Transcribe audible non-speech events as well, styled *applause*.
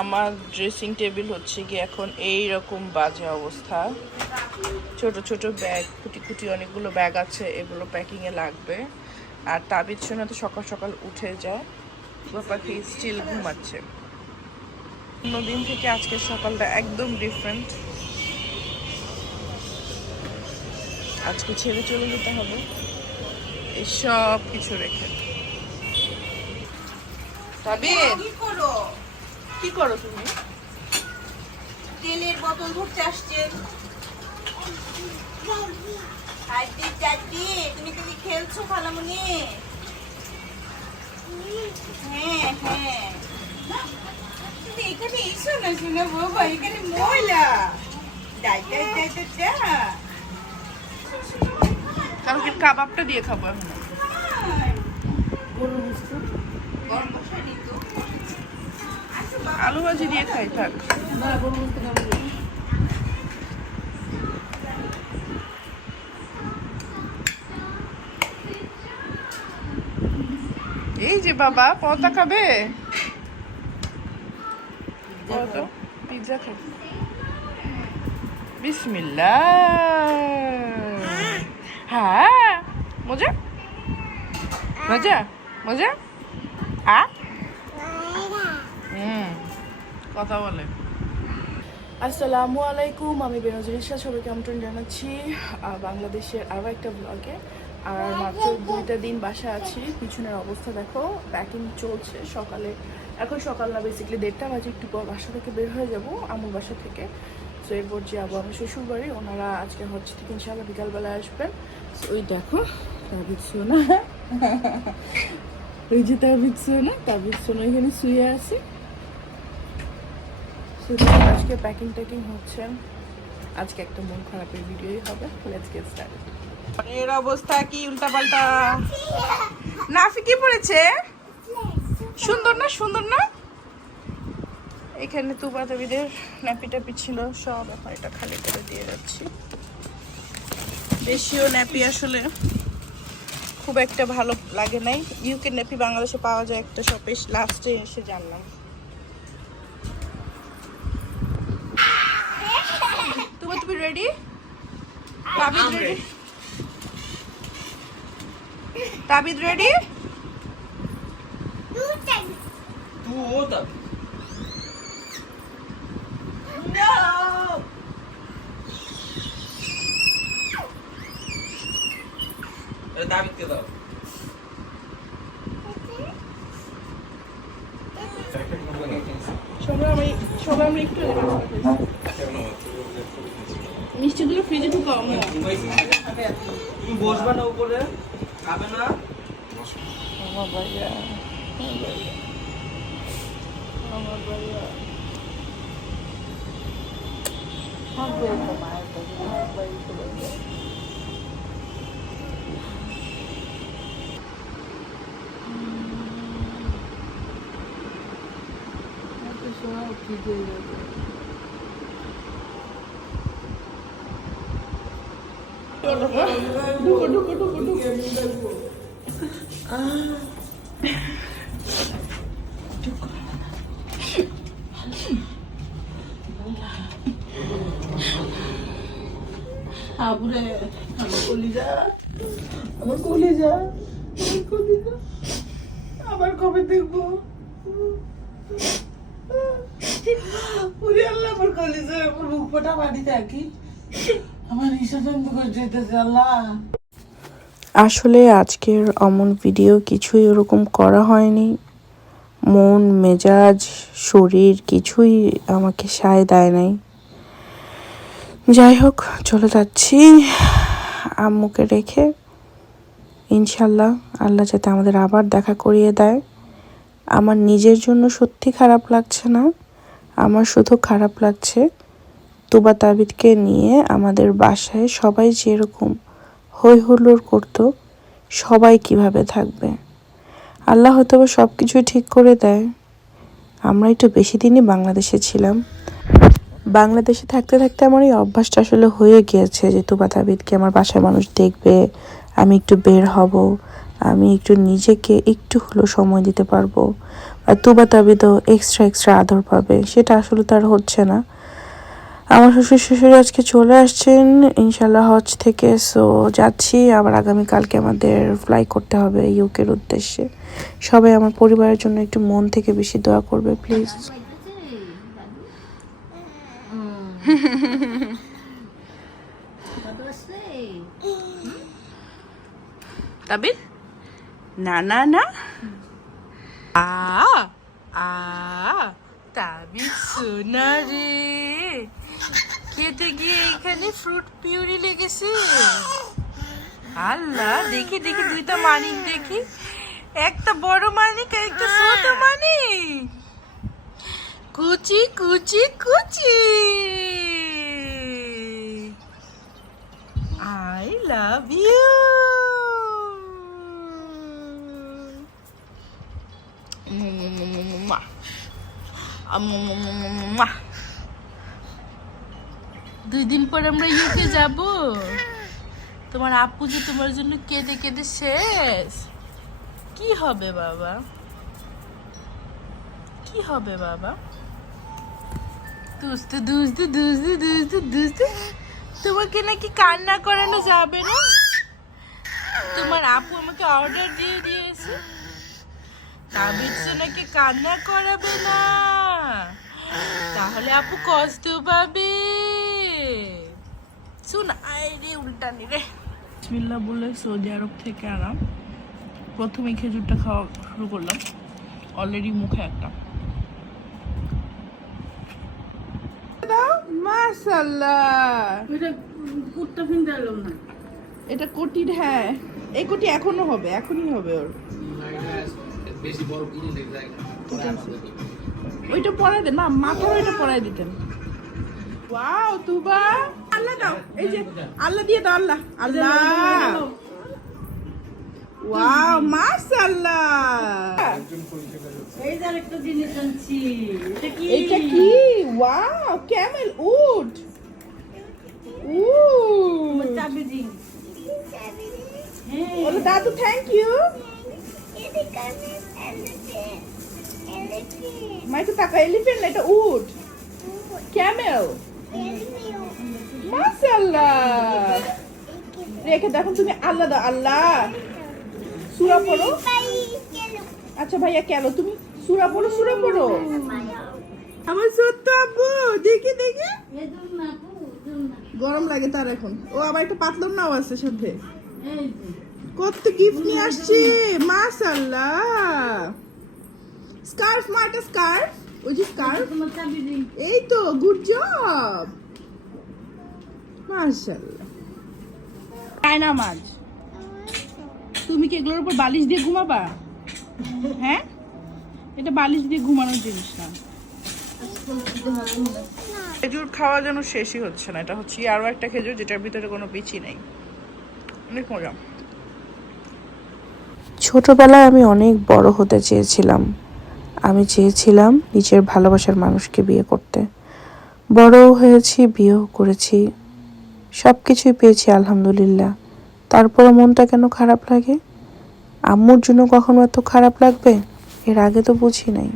আমার dressing table হচ্ছে কি এখন এই রকম বাজে অবস্থা। ছোট ছোট ব্যাগ কুটি কুটি অনেকগুলো ব্যাগ আছে, এগুলো প্যাকিংয়ে লাগবে। আর তাবির সোনা তো সকাল সকাল উঠে যায়। বাপাকে স্টিল ঘুমাচ্ছে। অন্যদিন থেকে আজকের সকালটা একদম ডিফারেন্ট আজকে ছেড়ে চলে যেতে হবে। এই সব কিছু রেখে। তাবির কি করো তুমি? তেলের বোতল ধরতে আসছেন হাইতে চাটি তুমি তুমি খেলছো খালামুনি। হ্যাঁ হ্যাঁ। তুমি এখানে এসো না শোনা বাবা এখানে ময়লা। কালকে কাবাবটা দিয়ে খাব এখন। গরম বসানি তো আলু ভাজি দিয়ে খাই, থাক। এই যে বাবা পদা খাবে? পিৎজা খাবে। বিসমিল্লা হ্যাঁ মজা? মজা? মজা? আ? কথা বলে। আসসালামু আলাইকুম আমি বেনজরিশা সবাইকে আমন্ত্রণ জানাচ্ছি বাংলাদেশের আরও একটা ব্লগে আর মাত্র দুইটা দিন বাসা আছি পিছনের অবস্থা দেখো প্যাকিং চলছে সকালে এখন সকাল না বেসিক্যালি দেড়টা বাজে একটু পর বাসা থেকে বের হয়ে যাব আমুর বাসা থেকে। সো এরপর যাব আমার শ্বশুর বাড়ি ওনারা আজকে হচ্ছে থেকে ইনশাআল্লাহ বিকালবেলা আসবেন। So, ওই দেখো তাবিদ সোনা। *laughs* ওই যে তাবিদ সোনা তাবিদ সোনা এখানে শুয়ে আছে। আজকে প্যাকিং ট্যাকিং হচ্ছে। আজকে একটা মন খারাপের ভিডিওই হবে। লেটস গেট স্টার্টেড এর অবস্থা কি, উল্টাপাল্টা? নাফি কি পড়েছে? সুন্দর না সুন্দর না? এখানে তুবা দেবীদের ন্যাপি ট্যাপি ছিল, সব এখন এটা খালি করে দিয়ে যাচ্ছি। দেশীয় ন্যাপি আসলে খুব একটা ভালো লাগে নাই। ইউকে ন্যাপি বাংলাদেশে পাওয়া যায় একটা শপে লাস্টে এসে জানলাম। to be ready? Tabid ready? Tabid ready? Two times. Two times. No! Let Tabid get up. সবাই আমি সবাই আমরা একটু মিষ্টিগুলো ফ্রিজে ঢুকাও তুমি বসবা না উপরে খাবে না? আমার ভাইয়া আমার ভাইয়া থাকবে তো মায়ের কাছে মায়ের বাড়ি চলে যায় যাবে? ঢুকো ঢুকো আমার কলিজা আমার কলিজা কলিজা আবার কবে দেখব? উরি আল্লাহ আমার কলিজা আমার ফোটা বাড়ি থাকি আসলে আজকের অমন ভিডিও কিছুই ওরকম করা হয়নি। মন, মেজাজ, শরীর কিছুই আমাকে সায় দেয় নাই। যাই হোক, চলে যাচ্ছি আম্মুকে রেখে। ইনশাল্লাহ আল্লাহ যাতে আমাদের আবার দেখা করিয়ে দেয়। আমার নিজের জন্য সত্যি খারাপ লাগছে না, আমার শুধু খারাপ লাগছে তুবা তাবিদকে নিয়ে আমাদের বাসায় সবাই যেরকম হই হুল্লোড় করতো, সবাই কীভাবে থাকবে? আল্লাহ হয়তো সব কিছুই ঠিক করে দেয়। আমরা একটু বেশি দিনই বাংলাদেশে ছিলাম। বাংলাদেশে থাকতে থাকতে আমার এই অভ্যাসটা আসলে হয়ে গিয়েছে যে তুবা তাবিদকে আমার বাসায় মানুষ দেখবে, আমি একটু বের হব, আমি একটু নিজেকে একটু হলেও সময় দিতে পারব। আর তুবা তাবিদও এক্সট্রা এক্সট্রা আদর পাবে, সেটা আসলে তার হচ্ছে না। আমার শ্বশুর শাশুড়ি আজকে চলে আসছেন ইনশাল্লাহ হজ থেকে সো যাচ্ছি। আবার আগামীকালকে আমাদের ফ্লাই করতে হবে ইউকের উদ্দেশ্যে। সবাই আমার পরিবারের জন্য একটু মন থেকে বেশি দোয়া করবে প্লিজ না না না। আ আ, তাবির সোনা রে খেতে গিয়ে এখানে ফ্রুট পিউরি লেগেছে আল্লাহ দেখি দেখি দুইটা মানিক দেখি একটা বড় মানিক আর একটা ছোট মানিক কুচি কুচি কুচি I love you. Mwah. Mwah. দুই দিন পর আমরা ইউকে যাব। তোমার আপু যে তোমার জন্য কেঁদে কেঁদে শেষ। কি হবে বাবা? কি হবে বাবা? দুস্তু দুস্তু দুস্তু দুস্তু দুস্তু। তোমাকে নাকি কান্না করানো যাবে না? তোমার আপু আমাকে অর্ডার দিয়ে দিয়েছে। তাবির তো নাকি কান্না করাবে না। তাহলে আপু কষ্ট পাবে। শুন আই রে উল্টানি রে বিসমিল্লাহ বলে সৌদি আরব থেকে আরাম। প্রথমে খেজুরটা খাওয়া শুরু করলাম। অলরেডি মুখে একটা। এটা কোটির হ্যাঁ। এই কোটি এখনও হবে এখনই হবে ওর। ওইটা পরাই দেন না মাথার ওইটা পরাই দিতেন। ওয়াও তুবা। আল্লাহ দাও এই যে আল্লাহ দিয়ে দাও আল্লাহ। আল্লাহ। ওয়াও মাশাআল্লাহ। এই যে জিনিস আনছি। এটা কি? এটা কি? Wow Camel would. উ চাবি দিন হ্যাঁ। দাদু থ্যাংক ইউ মাইকে টাকা এলিফ্যান্ট না এটা উড। ক্যামেল। মাশাআল্লাহ। রেখে দেখো তুমি আল্লাহ দাও, আল্লাহ। সুরা পড়ো। আচ্ছা ভাইয়া, কেন? তুমি সুরা পড়ো সুরা পড়ো। আমার সত্য আব্বু, দেখি দেখি। গরম লাগে তার এখন। ও আবার একটা পাতলর নাও আছে সাথে। কত গিফট নিয়ে আসছে, মাশাআল্লাহ। স্কার্ফ মাটা স্কার্ফ ওই যে স্কার্ফ তোমার এই তো গুড জব মাশাআল্লাহ। আয়না মাছ। তুমি কি এগুলোর উপর বালিশ দিয়ে ঘুমাবা? হ্যাঁ? এটা বালিশ দিয়ে ঘুমানোর জিনিস না। খেজুর খাওয়া যেন শেষই হচ্ছে না। এটা হচ্ছে আরও একটা খেজুর যেটার ভিতরে কোনো বিচি নেই। অনেক মজা। ছোটবেলায় আমি অনেক বড় হতে চেয়েছিলাম। আমি চেয়েছিলাম নিজের ভালোবাসার মানুষকে বিয়ে করতে। বড়ও হয়েছি, বিয়েও করেছি। সব কিছুই পেয়েছি, আলহামদুলিল্লাহ। তারপর মনটা কেন খারাপ লাগে? আম্মুর জন্য কখনো এত খারাপ লাগবে? এর আগে তো বুঝি নাই।